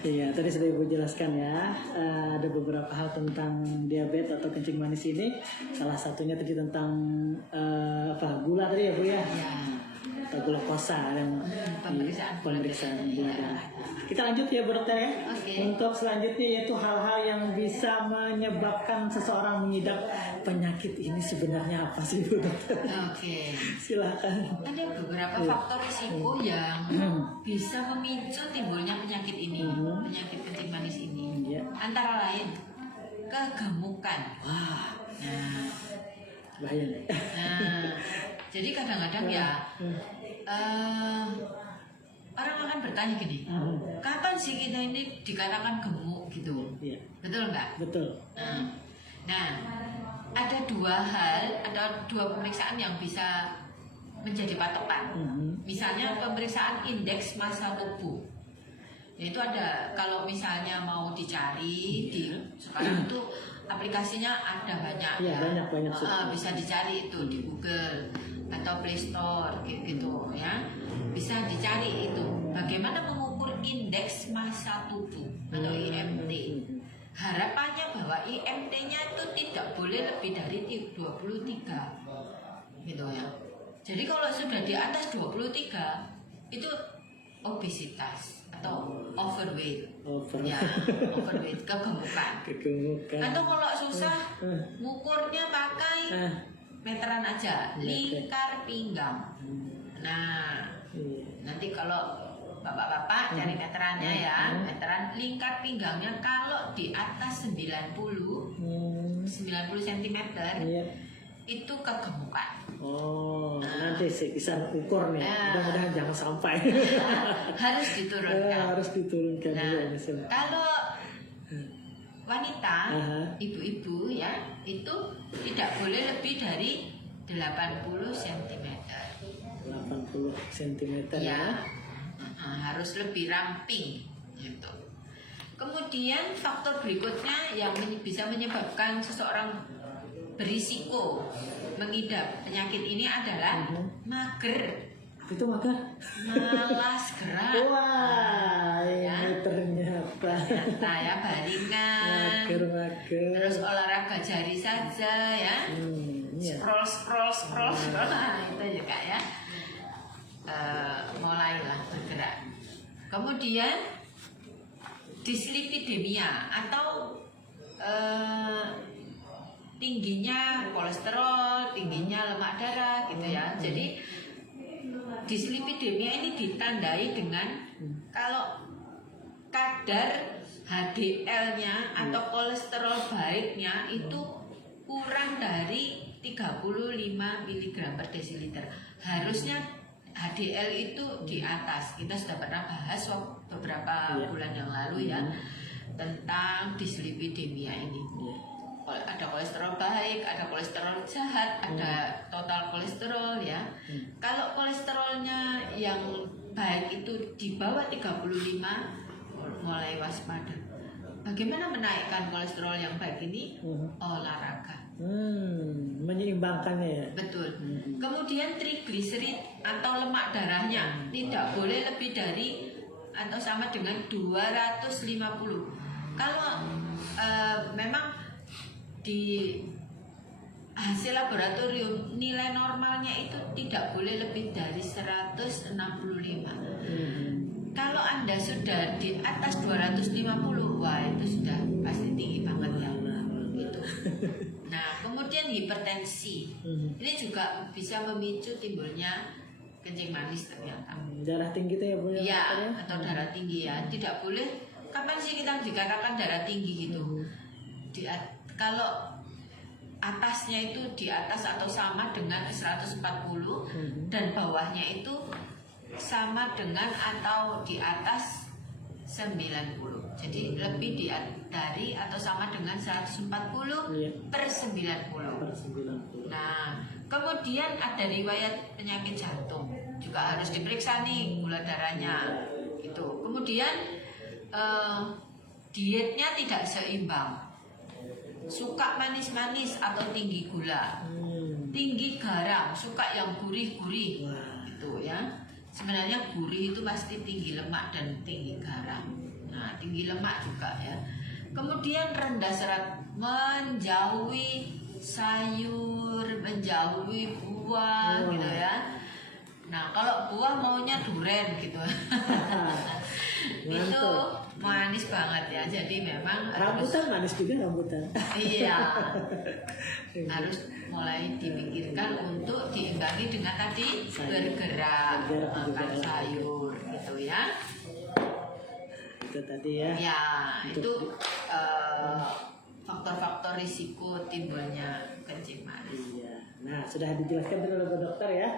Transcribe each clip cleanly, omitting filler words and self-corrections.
Iya, tadi sudah Ibu jelaskan ya. Ada beberapa hal tentang diabetes atau kencing manis ini. Salah satunya tadi tentang gula tadi ya Bu ya. Ya. Atau glukosa yang pemeriksaan gula darah. Kita lanjut ya Bu Dokter ya. Oke. Untuk selanjutnya yaitu hal-hal yang bisa menyebabkan seseorang mengidap penyakit ini sebenarnya apa sih Bu Dokter? Oke. Silakan. Ada beberapa faktor risiko yang bisa memicu timbulnya penyakit ini, penyakit kencing manis ini. Iya. Antara lain kegemukan. Wah, Nah, bahaya nih. jadi kadang-kadang ya orang akan bertanya gini, kapan sih kita ini dikatakan gemuk gitu? Iya. Betul nggak? Betul. Nah, ada dua hal, ada dua pemeriksaan yang bisa menjadi patokan. Misalnya pemeriksaan indeks massa tubuh. Yaitu ada, kalau misalnya mau dicari di sekarang itu aplikasinya ada banyak. Iya, banyak. Bisa dicari itu di Google atau Play Store gitu ya. Bisa dicari itu bagaimana mengukur indeks massa tubuh atau IMT. Harapannya bahwa IMT-nya itu tidak boleh lebih dari 23 gitu ya. Jadi kalau sudah di atas 23 itu obesitas atau overweight. Ya, overweight, kegemukan. Atau kalau susah ngukurnya pakai meteran aja, lingkar pinggang. Nah, nanti kalau bapak-bapak cari meterannya ya, meteran lingkar pinggangnya kalau di atas 90 cm itu kegemukan. Oh, nanti sih bisa ukur nih. Mudah-mudahan jangan sampai. Harus diturunkan. Harus diturunkan. Nah, kalau wanita, ibu-ibu ya, itu tidak boleh lebih dari 80 cm. 80 cm Ya. Harus lebih ramping gitu. Kemudian faktor berikutnya yang bisa menyebabkan seseorang berisiko mengidap penyakit ini adalah mager. Itu mager? Malas gerak. Wah, ya. ini ternyata ya baringan. Mager. Terus olahraga jari saja ya. Scroll. Nah, itu juga ya. Mulailah bergerak. Kemudian dislipidemia atau tingginya kolesterol, tingginya lemak darah gitu ya. Jadi dislipidemia ini ditandai dengan kalau kadar HDL-nya atau kolesterol baiknya itu kurang dari 35 mg per desiliter. Harusnya HDL itu di atas. Kita sudah pernah bahas beberapa bulan yang lalu ya tentang dislipidemia ini. Ada kolesterol baik, ada kolesterol jahat, ada total kolesterol ya. Kalau kolesterolnya yang baik itu di bawah 35, mulai waspada. Bagaimana menaikkan kolesterol yang baik ini? Olahraga. Menyeimbangkannya ya. Betul. Kemudian trigliserid atau lemak darahnya tidak boleh lebih dari atau sama dengan 250. Kalau memang di hasil laboratorium nilai normalnya itu tidak boleh lebih dari 165. Kalau Anda sudah di atas 250, wah itu sudah pasti tinggi banget ya. Gitu. Nah, kemudian hipertensi. Ini juga bisa memicu timbulnya kencing manis ternyata. Darah tinggi itu ya Bu? Iya, atau darah tinggi ya. Tidak boleh. Kapan sih kita dikatakan darah tinggi gitu? Kalau atasnya itu di atas atau sama dengan 140 dan bawahnya itu sama dengan atau di atas 90. Jadi lebih dari atau sama dengan 140 per 90. Nah, kemudian ada riwayat penyakit jantung, juga harus diperiksa nih gula darahnya. Gitu. Kemudian dietnya tidak seimbang. Suka manis-manis atau tinggi gula, tinggi garam, suka yang gurih-gurih, gitu ya. sebenarnya gurih itu pasti tinggi lemak dan tinggi garam. Nah, tinggi lemak juga ya. Kemudian rendah serat, menjauhi sayur, menjauhi buah gitu ya. Nah, kalau buah maunya duren gitu. Itu manis banget ya. Jadi memang Rambutan manis juga rambutan. iya, harus mulai dipikirkan untuk diimbangi dengan tadi bergerak, makan sayur gitu ya. Itu tadi ya. Ya, itu faktor-faktor risiko timbulnya kencing manis. Iya. Nah, sudah dijelaskan tadi oleh Bu Dokter ya.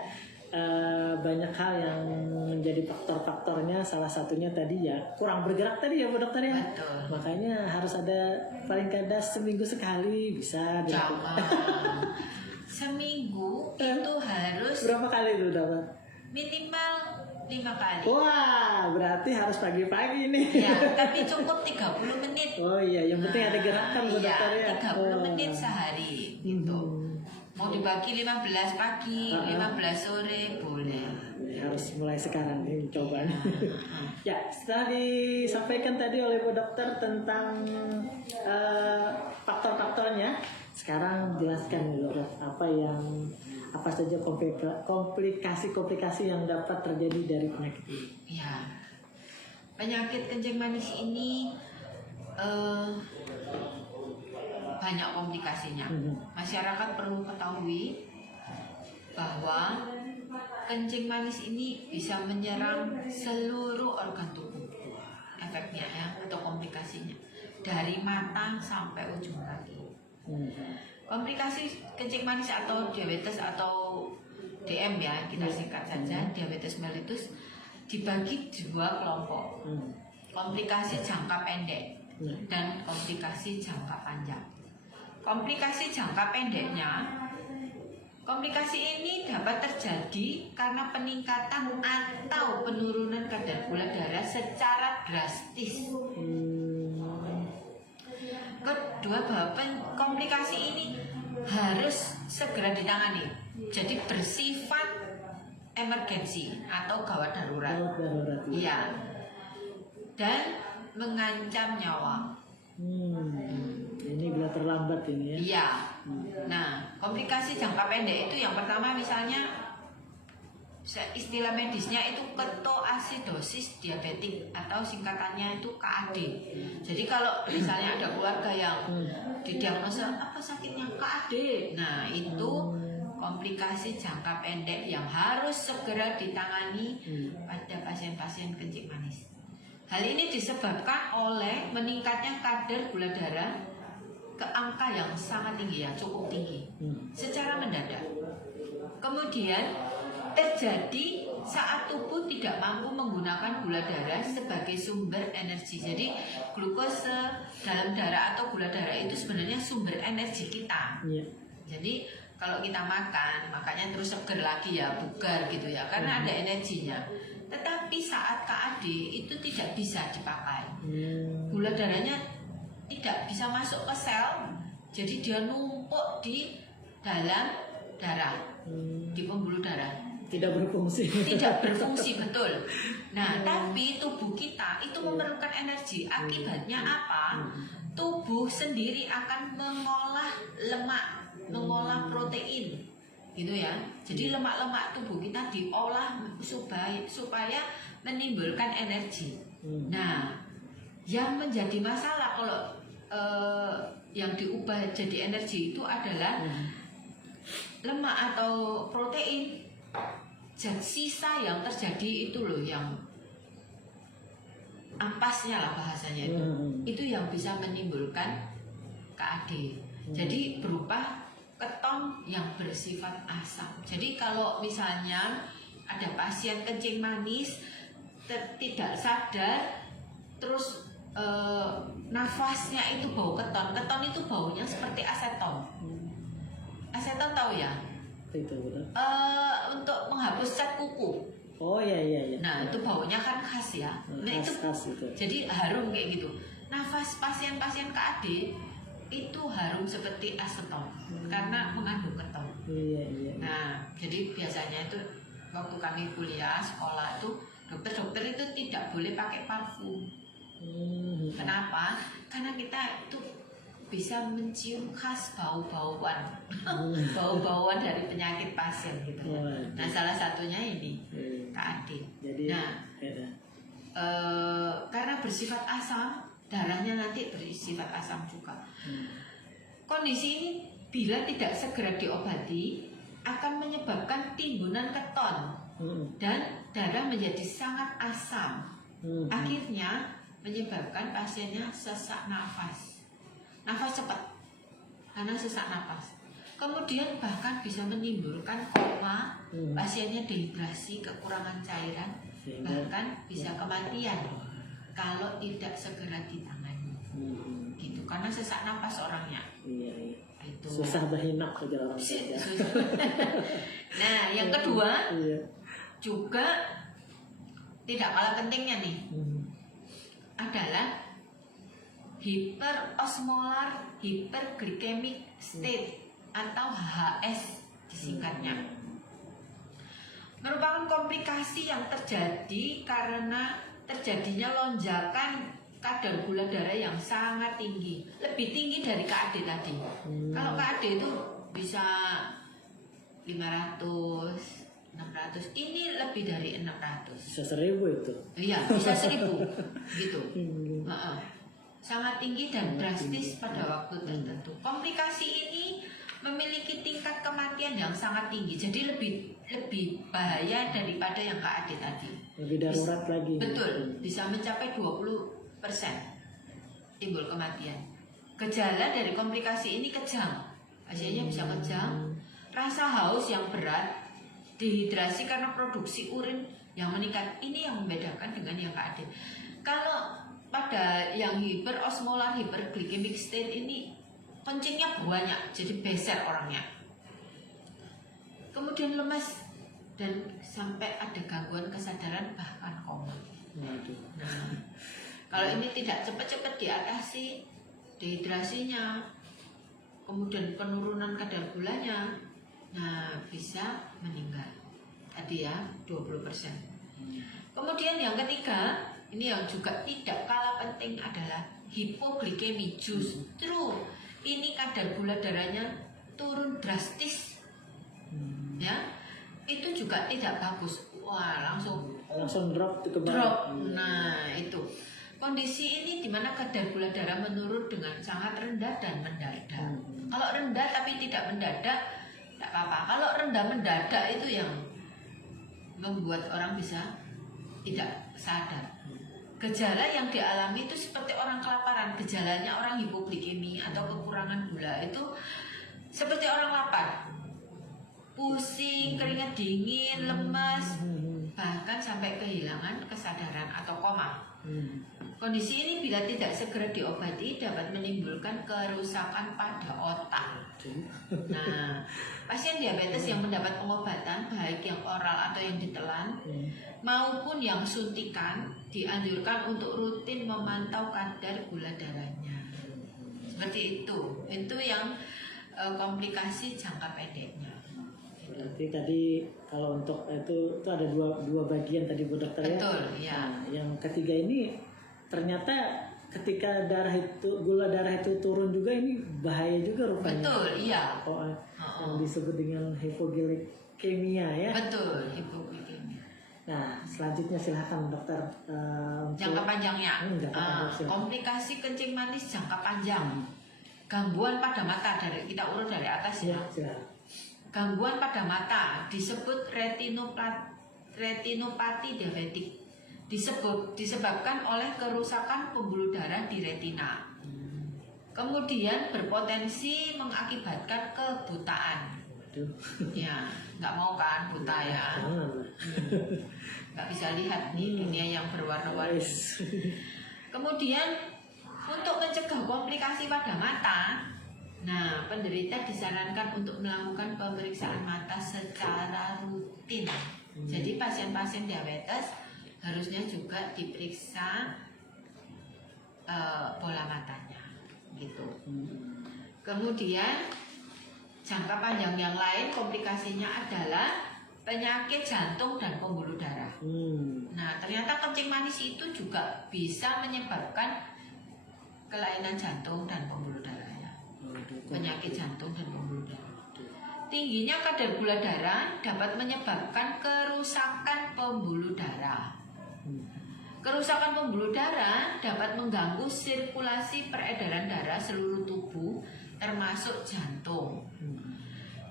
Banyak hal yang menjadi faktor-faktornya, salah satunya tadi ya kurang bergerak tadi ya Bu Dokter ya. Betul. Makanya harus ada paling kadang seminggu sekali bisa dilakukan. Jangan seminggu itu harus Berapa kali itu Dokter? minimal 5 kali. Wah, berarti harus pagi-pagi nih. Ya, tapi cukup 30 menit. Oh iya, yang penting ada gerakan Bu Iya, Dokter ya. 30 menit sehari gitu. Mau dibagi 15 pagi, 15 sore boleh. Harus mulai sekarang nih coba. Ya, setelah disampaikan tadi oleh Bu Dokter tentang faktor-faktornya, sekarang jelaskan dulu Dok, apa saja komplikasi-komplikasi yang dapat terjadi dari penyakit ini. Ya, penyakit kencing manis ini banyak komplikasinya. Masyarakat perlu ketahui bahwa kencing manis ini bisa menyerang seluruh organ tubuh. Efeknya ya atau komplikasinya dari mata sampai ujung kaki. Komplikasi kencing manis atau diabetes atau DM ya, kita singkat saja, diabetes mellitus dibagi 2 kelompok. Komplikasi jangka pendek dan komplikasi jangka panjang. Komplikasi jangka pendeknya, komplikasi ini dapat terjadi karena peningkatan atau penurunan kadar gula darah secara drastis. Kedua, bahwa komplikasi ini harus segera ditangani. Jadi bersifat emergensi atau gawat darurat. Iya. Dan mengancam nyawa. Ini bila terlambat ini ya. Iya. Nah, komplikasi jangka pendek itu yang pertama misalnya istilah medisnya itu ketoasidosis diabetik atau singkatannya itu KAD. Jadi kalau misalnya ada keluarga yang didiagnosa apa sakitnya KAD, nah itu komplikasi jangka pendek yang harus segera ditangani pada pasien-pasien kencing manis. Hal ini disebabkan oleh meningkatnya kadar gula darah ke angka yang sangat tinggi ya, cukup tinggi, secara mendadak. Kemudian terjadi saat tubuh tidak mampu menggunakan gula darah sebagai sumber energi. Jadi glukose dalam darah atau gula darah itu sebenarnya sumber energi kita. Jadi kalau kita makan, makanya terus seger lagi ya, bugar gitu ya, karena ada energinya. Tetapi saat KAD itu tidak bisa dipakai. Gula darahnya tidak bisa masuk ke sel, jadi dia numpuk di dalam darah, di pembuluh darah. Tidak berfungsi. Tidak berfungsi, betul. Nah, tapi tubuh kita itu memerlukan energi. Akibatnya apa? Tubuh sendiri akan mengolah lemak, mengolah protein, gitu ya. Jadi lemak-lemak tubuh kita diolah supaya menimbulkan energi. Nah, yang menjadi masalah kalau yang diubah jadi energi itu adalah lemak atau protein. Zat sisa yang terjadi itu loh, yang ampasnya lah bahasanya itu yang bisa menimbulkan KAD. Jadi berupa keton yang bersifat asam. Jadi kalau misalnya ada pasien kencing manis tidak sadar, terus nafasnya itu bau keton. Keton itu baunya seperti aseton. Aseton tahu ya? Itu betul. Untuk menghapus cat kuku. Oh iya. Nah itu baunya kan khas ya. Nah khas itu. Jadi harum kayak gitu. Nafas pasien-pasien KAD itu harum seperti aseton karena mengandung keton. Iya. Nah jadi biasanya itu waktu kami kuliah sekolah itu dokter-dokter itu tidak boleh pakai parfum. Kenapa? Karena kita itu bisa mencium khas bau-bauan, bau-bauan dari penyakit pasien gitu. Nah salah satunya ini Kak Ade. Jadi, nah karena bersifat asam, darahnya nanti bersifat asam juga. Kondisi ini bila tidak segera diobati akan menyebabkan timbunan keton dan darah menjadi sangat asam. Akhirnya menyebabkan pasiennya sesak nafas cepat karena sesak nafas. Kemudian bahkan bisa menimbulkan koma, pasiennya dehidrasi, kekurangan cairan, bahkan bisa kematian kalau tidak segera ditangani. Gitu, karena sesak nafas orangnya. Iya. Itu. Susah berhinak aja orang saja. Nah, yang kedua juga tidak kalah pentingnya nih, adalah hyperosmolar hyperglycemic state atau HS disingkatnya. Merupakan komplikasi yang terjadi karena terjadinya lonjakan kadar gula darah yang sangat tinggi, lebih tinggi dari KAD tadi. Kalau KAD itu bisa 500, 600, ini lebih dari 600. Bisa 1000 itu. Iya, bisa 1000 gitu. Sangat tinggi dan drastis pada waktu tertentu. Komplikasi ini memiliki tingkat kematian yang sangat tinggi, jadi lebih bahaya daripada yang KAD tadi. Lebih darurat lagi. Betul, bisa mencapai 20% timbul kematian. Gejala dari komplikasi ini kejang, pasiennya bisa kejang, rasa haus yang berat, dehidrasi karena produksi urin yang meningkat. Ini yang membedakan dengan yang KAD. Kalau pada yang hyperosmolar hyperglycemic state ini kencingnya banyak, jadi beser orangnya. Kemudian lemas dan sampai ada gangguan kesadaran bahkan koma. Nah, kalau ini tidak cepat-cepat diatasi, dehidrasinya, kemudian penurunan kadar gulanya, nah bisa meninggal. Tadi ya 20%. Kemudian yang ketiga, ini yang juga tidak kalah penting adalah hipoglikemi. Justru ini kadar gula darahnya turun drastis, ya, itu juga tidak bagus. Wah, langsung drop ke bawah. Drop. Nah, itu kondisi ini dimana kadar gula darah menurun dengan sangat rendah dan mendadak. Kalau rendah tapi tidak mendadak, tidak apa-apa. Kalau rendah mendadak itu yang membuat orang bisa tidak sadar. Gejala yang dialami itu seperti orang kelaparan. Gejalanya orang hipoglikemi atau kekurangan gula itu seperti orang lapar, pusing, keringat dingin, lemas, bahkan sampai kehilangan kesadaran atau koma. Kondisi ini bila tidak segera diobati dapat menimbulkan kerusakan pada otak. Nah, pasien diabetes yang mendapat pengobatan baik yang oral atau yang ditelan maupun yang suntikan dianjurkan untuk rutin memantau kadar gula darahnya. Seperti itu. Itu yang komplikasi jangka pendeknya. Berarti tadi kalau untuk itu ada dua bagian tadi Bu Dokter. Betul, ya. Nah, yang ketiga ini ternyata ketika gula darah itu turun juga ini bahaya juga rupanya. Betul, iya. Yang disebut dengan hipoglikemia ya. Betul, hipoglikemia. Nah, selanjutnya silakan Dokter. Jangka panjangnya. Komplikasi kencing manis jangka panjang. Gangguan pada mata, kita urut dari atas ya. Gangguan pada mata disebut retinopati diabetik. Disebabkan oleh kerusakan pembuluh darah di retina. Kemudian berpotensi mengakibatkan kebutaan. Ya, nggak mau kan buta ya. Nggak bisa lihat nih dunia yang berwarna-warni. Kemudian untuk mencegah komplikasi pada mata, nah penderita disarankan untuk melakukan pemeriksaan mata secara rutin. Jadi pasien-pasien diabetes harusnya juga diperiksa bola matanya, gitu. Kemudian jangka panjang yang lain komplikasinya adalah penyakit jantung dan pembuluh darah. Nah, ternyata kencing manis itu juga bisa menyebabkan kelainan jantung dan pembuluh darahnya. Penyakit jantung dan pembuluh darah. Tingginya kadar gula darah dapat menyebabkan kerusakan pembuluh darah. Kerusakan pembuluh darah dapat mengganggu sirkulasi peredaran darah seluruh tubuh, termasuk jantung.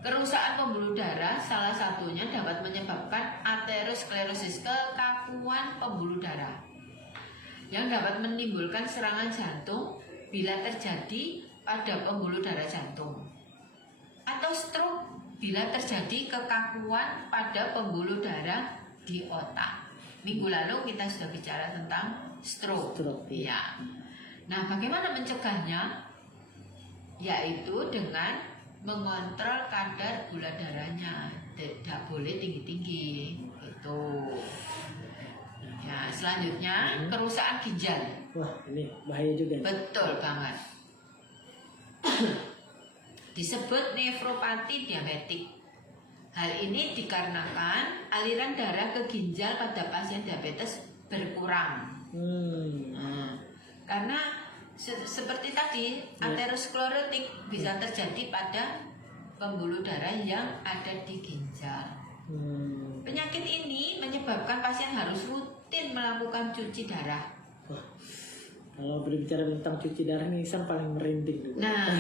Kerusakan pembuluh darah salah satunya dapat menyebabkan aterosklerosis, kekakuan pembuluh darah, yang dapat menimbulkan serangan jantung bila terjadi pada pembuluh darah jantung, atau stroke bila terjadi kekakuan pada pembuluh darah di otak. Minggu lalu kita sudah bicara tentang stroke. Ya. Nah, bagaimana mencegahnya? Yaitu dengan mengontrol kadar gula darahnya, tidak boleh tinggi-tinggi. Itu. Ya, selanjutnya kerusakan ginjal. Wah, ini bahaya juga. Betul banget. Disebut nefropati diabetik. Hal ini dikarenakan aliran darah ke ginjal pada pasien diabetes berkurang. Karena seperti tadi, aterosklerotik bisa terjadi pada pembuluh darah yang ada di ginjal. Penyakit ini menyebabkan pasien harus rutin melakukan cuci darah. Wah, kalau berbicara tentang cuci darah ini San paling merinding juga. Nah,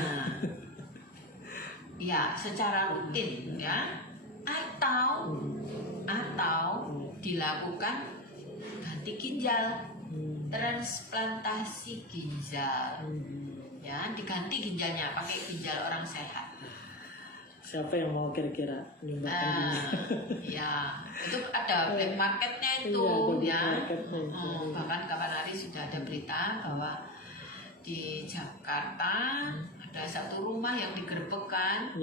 ya secara rutin ya, atau dilakukan ganti ginjal, transplantasi ginjal, ya diganti ginjalnya pakai ginjal orang sehat. Siapa yang mau kira-kira menyumbangkan ginjal? Ya, itu ada black marketnya itu, bahkan kapan hari sudah ada berita bahwa di Jakarta ada satu rumah yang digerebekkan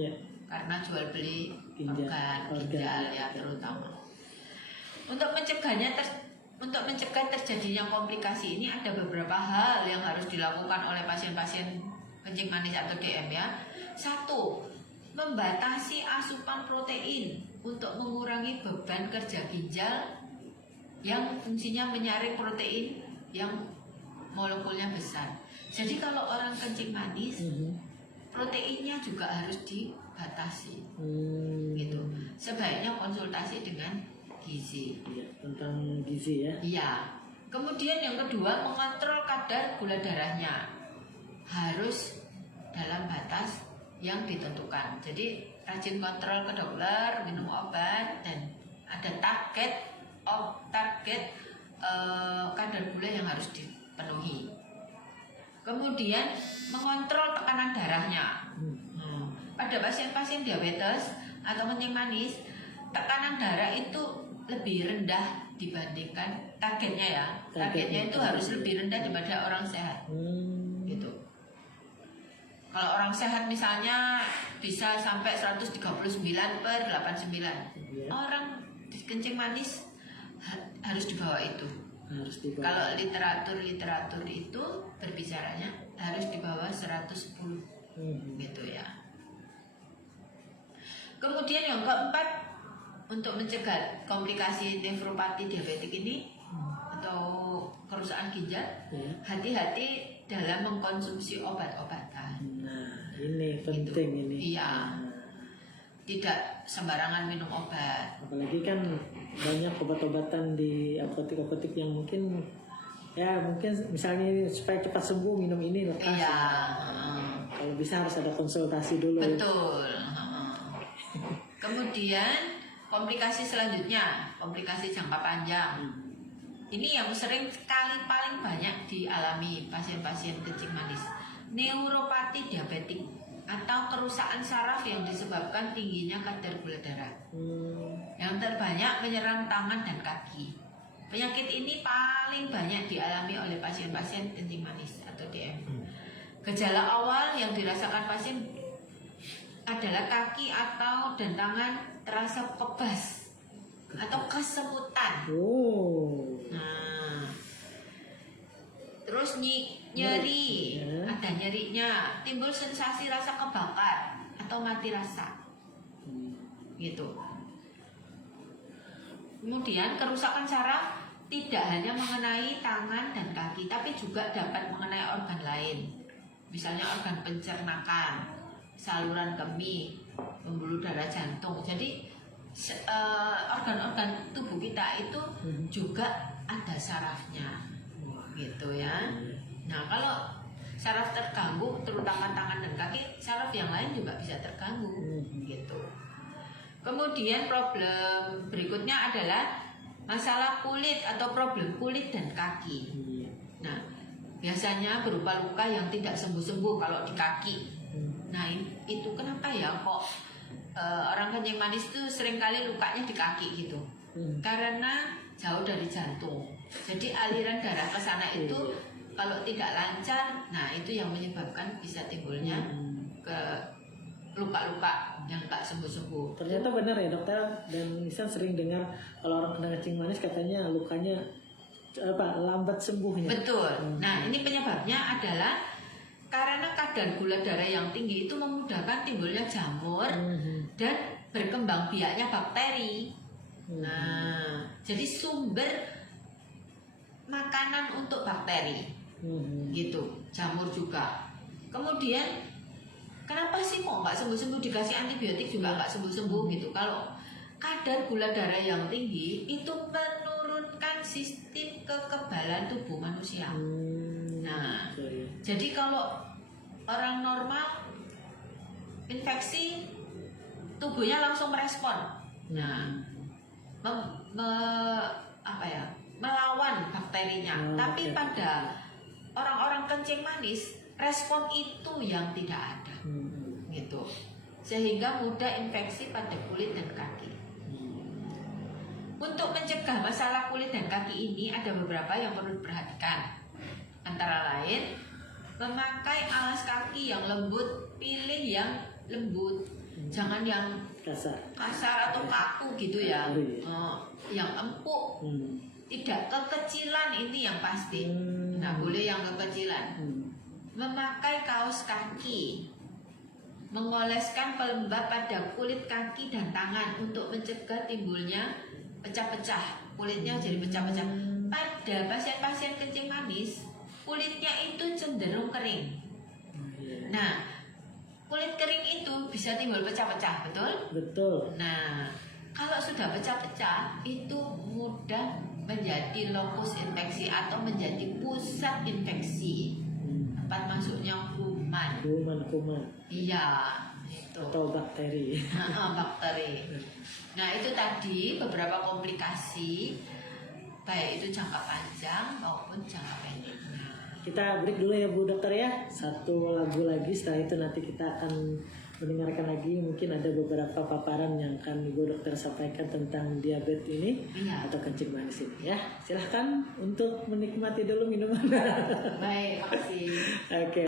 karena jual beli organ ginjal ya terutama. Untuk mencegah terjadinya komplikasi ini ada beberapa hal yang harus dilakukan oleh pasien-pasien kencing manis atau DM ya. 1. Membatasi asupan protein untuk mengurangi beban kerja ginjal yang fungsinya menyaring protein yang molekulnya besar. Jadi kalau orang kencing manis, proteinnya juga harus dibatasi. Gitu. Sebaiknya konsultasi dengan gizi. Ya, tentang gizi ya. Iya. Kemudian yang kedua, mengontrol kadar gula darahnya. Harus dalam batas yang ditentukan. Jadi rajin kontrol ke dokter, minum obat, dan ada target kadar gula yang harus dipenuhi. Kemudian mengontrol tekanan darahnya. Pada pasien-pasien diabetes atau kencing manis, tekanan darah itu lebih rendah dibandingkan targetnya ya. Targetnya itu harus lebih rendah daripada orang sehat. Gitu. Kalau orang sehat misalnya bisa sampai 139/89. Orang kencing manis harus di bawah itu. Kalau literatur itu berbicaranya harus di bawah 110. Gitu ya. Kemudian yang keempat, untuk mencegah komplikasi nefropati diabetik ini atau kerusakan ginjal, hati-hati dalam mengkonsumsi obat-obatan. Nah, ini penting ini. Iya. Tidak sembarangan minum obat. Apalagi kan banyak obat-obatan di apotek-apotek yang mungkin misalnya supaya cepat sembuh minum ini lekas. Iya. Kalau bisa harus ada konsultasi dulu. Betul. Kemudian komplikasi selanjutnya, komplikasi jangka panjang. Ini yang sering sekali paling banyak dialami pasien-pasien kencing manis. Neuropati diabetik atau kerusakan saraf yang disebabkan tingginya kadar gula darah. Yang terbanyak menyerang tangan dan kaki. Penyakit ini paling banyak dialami oleh pasien-pasien kencing manis atau DM. Gejala awal yang dirasakan pasien adalah kaki dan tangan terasa kebas atau kesemutan. Nah, terus nyeri, ada nyerinya, timbul sensasi rasa kebakar atau mati rasa, gitu. Kemudian kerusakan saraf tidak hanya mengenai tangan dan kaki, tapi juga dapat mengenai organ lain. Misalnya organ pencernakan, saluran kemih, pembuluh darah jantung. Jadi organ-organ tubuh kita itu juga ada sarafnya, gitu ya. Nah, kalau saraf terganggu, terutama tangan dan kaki, saraf yang lain juga bisa terganggu, gitu. Kemudian problem berikutnya adalah masalah kulit atau problem kulit dan kaki. Nah, biasanya berupa luka yang tidak sembuh-sembuh kalau di kaki. Nah, itu kenapa ya kok orang kencing manis itu seringkali lukanya di kaki gitu? Karena jauh dari jantung. Jadi aliran darah ke sana itu kalau tidak lancar, nah itu yang menyebabkan bisa timbulnya ke luka-luka yang tak sembuh-sembuh. Ternyata benar ya dokter, dan Nisan sering dengar kalau orang kena kencing manis katanya lukanya lambat sembuhnya. Betul. Nah, ini penyebabnya adalah karena kadar gula darah yang tinggi itu memudahkan timbulnya jamur dan berkembang biaknya bakteri. Nah, jadi sumber makanan untuk bakteri, gitu. Jamur juga. Kemudian kenapa sih kok nggak sembuh-sembuh, dikasih antibiotik juga nggak sembuh-sembuh gitu? Kalau kadar gula darah yang tinggi itu menurunkan sistem kekebalan tubuh manusia. Nah, jadi kalau orang normal infeksi tubuhnya langsung merespon. Nah, melawan bakterinya. Tapi pada orang-orang kencing manis respon itu yang tidak ada, gitu, sehingga mudah infeksi pada kulit dan kaki. Untuk mencegah masalah kulit dan kaki ini ada beberapa yang perlu diperhatikan, antara lain memakai alas kaki yang lembut, pilih yang lembut, jangan yang kasar atau kaku gitu ya. Yang empuk, tidak kekecilan, ini yang pasti. Nggak boleh yang kekecilan. Memakai kaos kaki, mengoleskan pelembab pada kulit kaki dan tangan untuk mencegah timbulnya pecah-pecah, kulitnya jadi pecah-pecah. Pada pasien-pasien kencing manis, kulitnya itu cenderung kering. Nah, kulit kering itu bisa timbul pecah-pecah, betul? Betul. Nah, kalau sudah pecah-pecah, itu mudah menjadi lokus infeksi atau menjadi pusat infeksi. Tempat masuknya kuman. Iya, itu. Atau bakteri. Bakteri. Nah, itu tadi beberapa komplikasi, baik itu jangka panjang maupun jangka pendek. Kita break dulu ya Bu Dokter ya. Satu lagu lagi, setelah itu nanti kita akan mendengarkan lagi. Mungkin ada beberapa paparan yang akan Ibu Dokter sampaikan tentang diabetes ini atau kencing manis ini ya. Silahkan untuk menikmati dulu minuman. Baik, makasih. Oke.